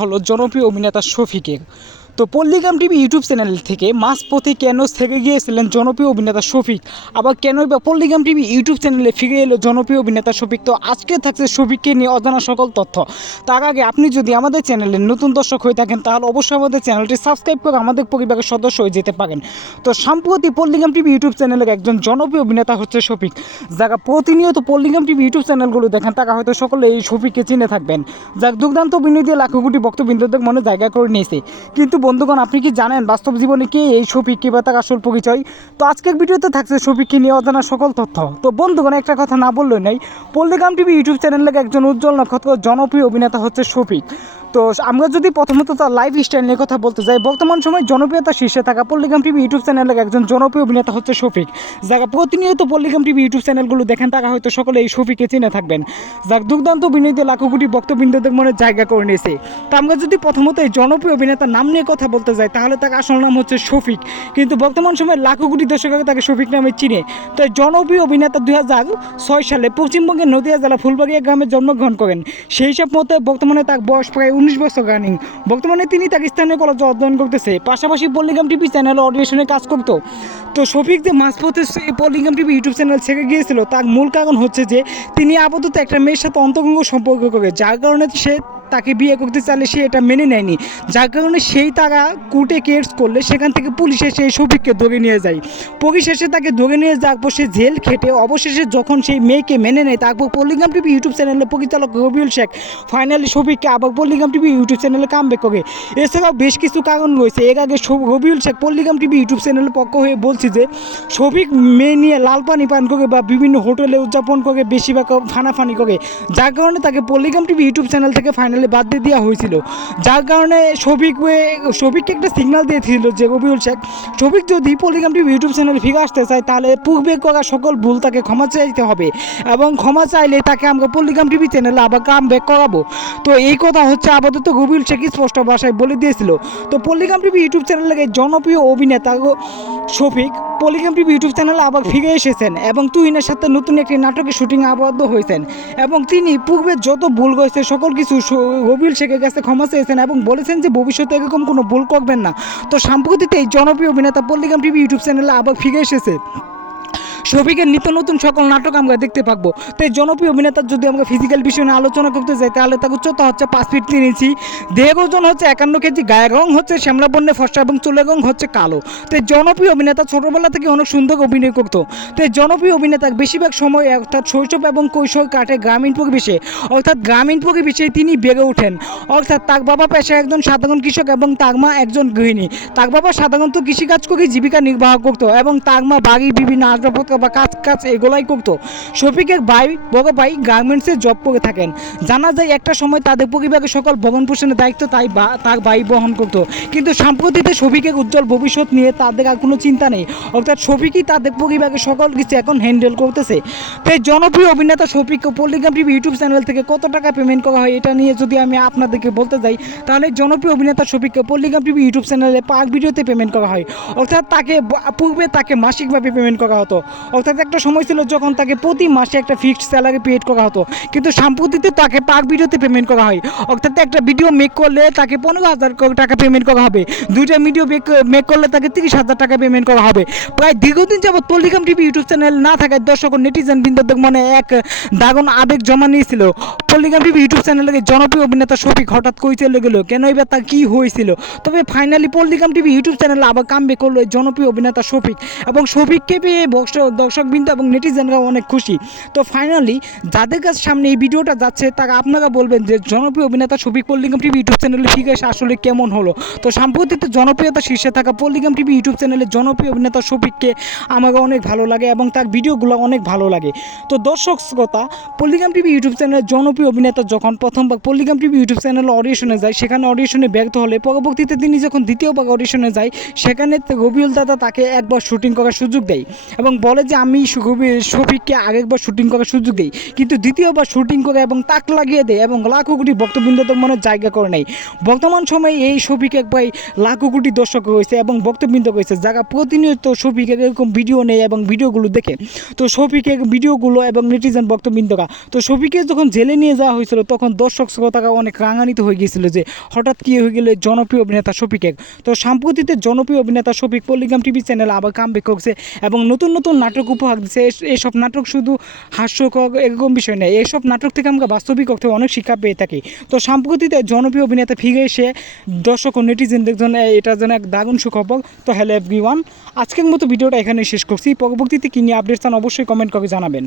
হলো জনপ্রিয় অভিনেতা শফিকের। তো পল্লিগ্রাম টিভি ইউটিউব চ্যানেল থেকে মাঝপথে কেন থেকে গিয়েছিলেন জনপ্রিয় অভিনেতা শফিক, আবার কেনই বা পল্লিগ্রাম টিভি ইউটিউব চ্যানেলে ফিরে এলো জনপ্রিয় অভিনেতা শফিক। তো আজকে থাকছে শফিককে নিয়ে অজানা সকল তথ্য। তার আগে আপনি যদি আমাদের চ্যানেলের নতুন দর্শক হয়ে থাকেন তাহলে অবশ্যই আমাদের চ্যানেলটি সাবস্ক্রাইব করে আমাদের পরিবারের সদস্য হয়ে যেতে পারেন। তো সম্প্রতি পল্লিগ্রাম টিভি ইউটিউব চ্যানেলের একজন জনপ্রিয় অভিনেতা হচ্ছে শফিক। যারা প্রতিনিয়ত পল্লিগ্রাম টিভি ইউটিউব চ্যানেলগুলো দেখেন তারা হয়তো সকলে এই শফিককে চিনে থাকবেন, যার দুর্দান্ত অভিনয় দিয়ে লাখো কোটি ভক্তবৃন্দদের মনে জায়গা করে নিয়েছে। কিন্তু বন্ধুগণ, আপনি কি জানেন বাস্তব জীবনে কে এই শফিক, কিংবা তার আসল পরিচয়? তো আজকের ভিডিওতে থাকছে শফিককে নিয়ে অজানা সকল তথ্য। তো বন্ধুগণ, একটা কথা না বললেই নেই, পল্লিগ্রাম টিভি ইউটিউব চ্যানেলের একজন উজ্জ্বল নক্ষত্র জনপ্রিয় অভিনেতা হচ্ছে শফিক। তো আমরা যদি প্রথমত তার লাইফ স্টাইল নিয়ে কথা বলতে যাই, বর্তমান সময়ে জনপ্রিয়তার শীর্ষে থাকা পল্লিগ্রাম টিভি ইউটিউব চ্যানেলের একজন জনপ্রিয় অভিনেতা হচ্ছে শফিক। যারা প্রতিনিয়ত পল্লিগ্রাম টিভি ইউটিউব চ্যানেলগুলো দেখেন তারা হয়তো সকলে এই শফিককে চিনে থাকবেন, যার দুর্দান্ত অভিনয় দিয়ে লাখো কোটি ভক্তবৃন্দদের মনে জায়গা করে নিয়েছে। তো আমরা যদি প্রথমত এই জনপ্রিয় অভিনেতার নাম নিয়ে কথা বলতে যাই তাহলে তার আসল নাম হচ্ছে শফিক, কিন্তু বর্তমান সময়ে লাখো কোটি দর্শকরা তাকে শফিক নামে চিনে। তো এই জনপ্রিয় অভিনেতা 2006 সালে পশ্চিমবঙ্গের নদিয়া জেলা ফুলবাড়িয়া গ্রামে জন্মগ্রহণ করেন। সেই সব মতে বর্তমানে তার বয়স প্রায় 19 বছর রানিং। বর্তমানে তিনি তার স্থানীয় কলেজে অধ্যয়ন করতেছে, পাশাপাশি পল্লিগ্রাম টিভি চ্যানেলে অডিশনে কাজ করত। তো শফিক যে মাঝপথে পল্লিগ্রাম টিভি ইউটিউব চ্যানেল ছেড়ে গিয়েছিল তার মূল কারণ হচ্ছে যে তিনি আপাতত একটা মেয়ের সাথে অন্তরঙ্গ সম্পর্ক করে, যার কারণে সে তাকে বিয়ে করতে চাইলে সে এটা মেনে নেয়নি, যার কারণে সেই তারা কোর্টে কেস করলে সেখান থেকে পুলিশ এসে শফিককে ধরে নিয়ে যায়। পরিশেষে তাকে ধরে নিয়ে যাওয়ার পর সে জেল খেটে অবশেষে যখন সেই মেয়েকে মেনে নেয়, তারপর পল্লিগ্রাম টিভি ইউটিউব চ্যানেলের পরিচালক রবিউল শেখ ফাইনালি শফিককে আবার পল্লিগ্রাম টিভি ইউটিউব চ্যানেলে কামব্যাক করে। এছাড়াও বেশ কিছু কারণ রয়েছে। এর আগে রবিউল শেখ পল্লিগ্রাম টিভি ইউটিউব চ্যানেলের পক্ষ হয়ে বলছে যে শফিক মেয়ে নিয়ে লাল পানি পান করে বা বিভিন্ন হোটেলে উদযাপন করে বেশিরভাগ ফানাফানি করে, যার কারণে তাকে পল্লিগ্রাম টিভি ইউটিউব চ্যানেল থেকে ফাইনালি বাদ দিয়ে দেওয়া হয়েছিল। যার কারণে শফিককে একটা সিগন্যাল দিয়েছিল যে রবিউল শেখ, শফিক যদি পল্লিগ্রাম টিভি ইউটিউব চ্যানেলে ফিরে আসতে চায় তাহলে পূর্বে করা সকল ভুল তাকে ক্ষমা চাইতে হবে, এবং ক্ষমা চাইলে তাকে আমরা পল্লিগ্রাম টিভি চ্যানেলে আবার কামব্যাক করাবো। তো এই কথা হচ্ছে আপাতত রবিউল শেখ স্পষ্ট ভাষায় বলে দিয়েছিল। তো পল্লিগ্রাম টিভি ইউটিউব চ্যানেলের জনপ্রিয় অভিনেতা শফিক পল্লিগ্রাম টিভি ইউটিউব চ্যানেলে আবার ফিরে এসেছেন এবং তুহিনের সাথে নতুন একটি নাটকের শুটিং আবদ্ধ হয়েছেন, এবং তিনি পূর্বে যত ভুল করেছে সকল কিছু রবিউল শেখের কাছে ক্ষমা চেয়েছেন এবং বলেছেন যে ভবিষ্যতে এরকম কোনো ভুল করবেন না। তো সাম্প্রতিক এই জনপ্রিয় অভিনেতা পল্লিগ্রাম টিভি ইউটিউব চ্যানেলে আবার ফিরে এসেছে। শফিকের নিত্য নতুন সকল নাটক আমরা দেখতে পাবো। তো এই জনপ্রিয় অভিনেতার যদি আমরা ফিজিক্যাল বিষয় নিয়ে আলোচনা করতে যাই তাহলে তার উচ্চতা হচ্ছে 5 ফিট 3 ইঞ্চি, দেহের ওজন হচ্ছে 51 কেজি, গায়ের রং হচ্ছে শ্যামলা বর্ণের ফর্সা এবং চুলের রং হচ্ছে কালো। তো এই জনপ্রিয় অভিনেতা ছোটোবেলা থেকে অনেক সুন্দর অভিনয় করতো। তো এই জনপ্রিয় অভিনেতা বেশিরভাগ সময় অর্থাৎ শৈশব এবং কৈশোর কাটে গ্রামীণ পরিবেশে, অর্থাৎ গ্রামীণ পরিবেশে তিনি বেড়ে ওঠেন। অর্থাৎ তার বাবা পেশায় একজন সাধারণ কৃষক এবং তার মা একজন গৃহিণী। তার বাবা সাধারণত কৃষিকাজ করে জীবিকা নির্বাহ করতো এবং তার মা বাড়ির বিভিন্ন আসবাবপত্র বা কাজ এগুলাই করতো। শফিকের বড় ভাই গার্মেন্টসে জব করে থাকেন। জানা যায় একটা সময় তাদের পরিবারের সকল ভরণ পোষণের দায়িত্ব তার ভাই বহন করতো, কিন্তু সাম্প্রতিতে শফিকের উজ্জ্বল ভবিষ্যৎ নিয়ে তাদের আর কোনো চিন্তা নেই, অর্থাৎ শফিকই তাদের পরিবারের সকল কিছু এখন হ্যান্ডেল করতেছে। তো এই জনপ্রিয় অভিনেতা শফিককে পল্লিগ্রাম টিভি ইউটিউব চ্যানেল থেকে কত টাকা পেমেন্ট করা হয় এটা নিয়ে যদি আমি আপনাদেরকে বলতে যাই তাহলে জনপ্রিয় অভিনেতা শফিককে পল্লিগ্রাম টিভি ইউটিউব চ্যানেলে পার ভিডিওতে পেমেন্ট করা হয়, অর্থাৎ তাকে পূর্বে তাকে মাসিকভাবে পেমেন্ট করা হতো। অর্থাৎ একটা সময় ছিল যখন তাকে প্রতি মাসে একটা ফিক্সড স্যালারি পেড করা হতো, কিন্তু সাম্প্রতিতে তাকে পার ভিডিওতে পেমেন্ট করা হয়। অর্থাৎ একটা ভিডিও মেক করলে তাকে 15,000 টাকা পেমেন্ট করা হবে, দুইটা ভিডিও মেক করলে তাকে 30,000 টাকা পেমেন্ট করা হবে। প্রায় দীর্ঘদিন যাবৎ পল্লিগ্রাম টিভি ইউটিউব চ্যানেল না থাকায় দর্শক ও নেটিজেন বৃন্দদের মনে এক দারুণ আবেগ জমা নিয়েছিল। পল্লিগ্রাম টিভি ইউটিউব চ্যানেলের জনপ্রিয় অভিনেতা শফিক হঠাৎ কই চলে গেল, কেন এবার তার কী হয়েছিল? তবে ফাইনালি পল্লিগ্রাম টিভি ইউটিউব চ্যানেলে আবার কামব্যাক করলো এই জনপ্রিয় অভিনেতা শফিক, এবং শফিককে পেয়ে দর্শকবৃন্দ এবং নেটিজেনরা অনেক খুশি। তো ফাইনালি যাদের কাছে সামনে এই ভিডিওটা যাচ্ছে তারা আপনারা বলবেন যে জনপ্রিয় অভিনেতা শফিক পল্লিগ্রাম টিভি ইউটিউব চ্যানেলে ফিরে এসে আসলে কেমন হলো। তো সাম্প্রতিক জনপ্রিয়তা শীর্ষে থাকা পল্লিগ্রাম টিভি ইউটিউব চ্যানেলের জনপ্রিয় অভিনেতা শফিককে আমাকে অনেক ভালো লাগে এবং তার ভিডিওগুলো অনেক ভালো লাগে। তো দর্শক শ্রোতা, পল্লিগ্রাম টিভি ইউটিউব চ্যানেলের জনপ্রিয় অভিনেতা যখন প্রথমবার পল্লিগ্রাম টিভি ইউটিউব চ্যানেলে অডিশনে যায়, সেখানে অডিশনে ব্যর্থ হলে পরবর্তীতে তিনি যখন দ্বিতীয়বার অডিশনে যায় সেখানে রবিউল দাদা তাকে একবার শুটিং করার সুযোগ দেয় এবং বলে বলে যে আমি শফিককে আরেকবার শুটিং করার সুযোগ দিই, কিন্তু দ্বিতীয়বার শুটিং করে এবং তাক লাগিয়ে দেয় এবং লাখো কোটি ভক্তবৃন্দদের মনে জায়গা করে নেয়। বর্তমান সময়ে এই শফিক এক ভাই লাখো কোটি দর্শক রয়েছে এবং ভক্তবৃন্দ রয়েছে যারা প্রতিনিয়ত শফিকের এরকম ভিডিও নেয় এবং ভিডিওগুলো দেখে। তো শফিকের ভিডিওগুলো এবং নেটিজেন ভক্তবৃন্দরা, তো শফিকে যখন জেলে নিয়ে যাওয়া হয়েছিল তখন দর্শক শ্রোতারা অনেক রাঙান্বিত হয়ে গিয়েছিল যে হঠাৎ কী হয়ে গেলে জনপ্রিয় অভিনেতা শফিকের। তো সাম্প্রতিতে জনপ্রিয় অভিনেতা শফিক পল্লিগ্রাম টিভি চ্যানেল আবার কামব্যাক করছে এবং নতুন নতুন নাটক উপহার দিচ্ছে। এইসব নাটক শুধু হাস্যকর এরকম বিষয় নেই, এইসব নাটক থেকে আমরা বাস্তবিক অর্থে অনেক শিক্ষা পেয়ে থাকি। তো সাম্প্রতিতে জনপ্রিয় অভিনেতা ফিরে এসে দর্শক ও নেটিজেনদের জন্য এটার জন্য এক দারুণ সুখবর। তো হ্যালো এভরিওয়ান, আজকের মতো ভিডিওটা এখানে শেষ করছি। পরবর্তীতে কী নিয়ে আপডেট চান অবশ্যই কমেন্ট করে জানাবেন।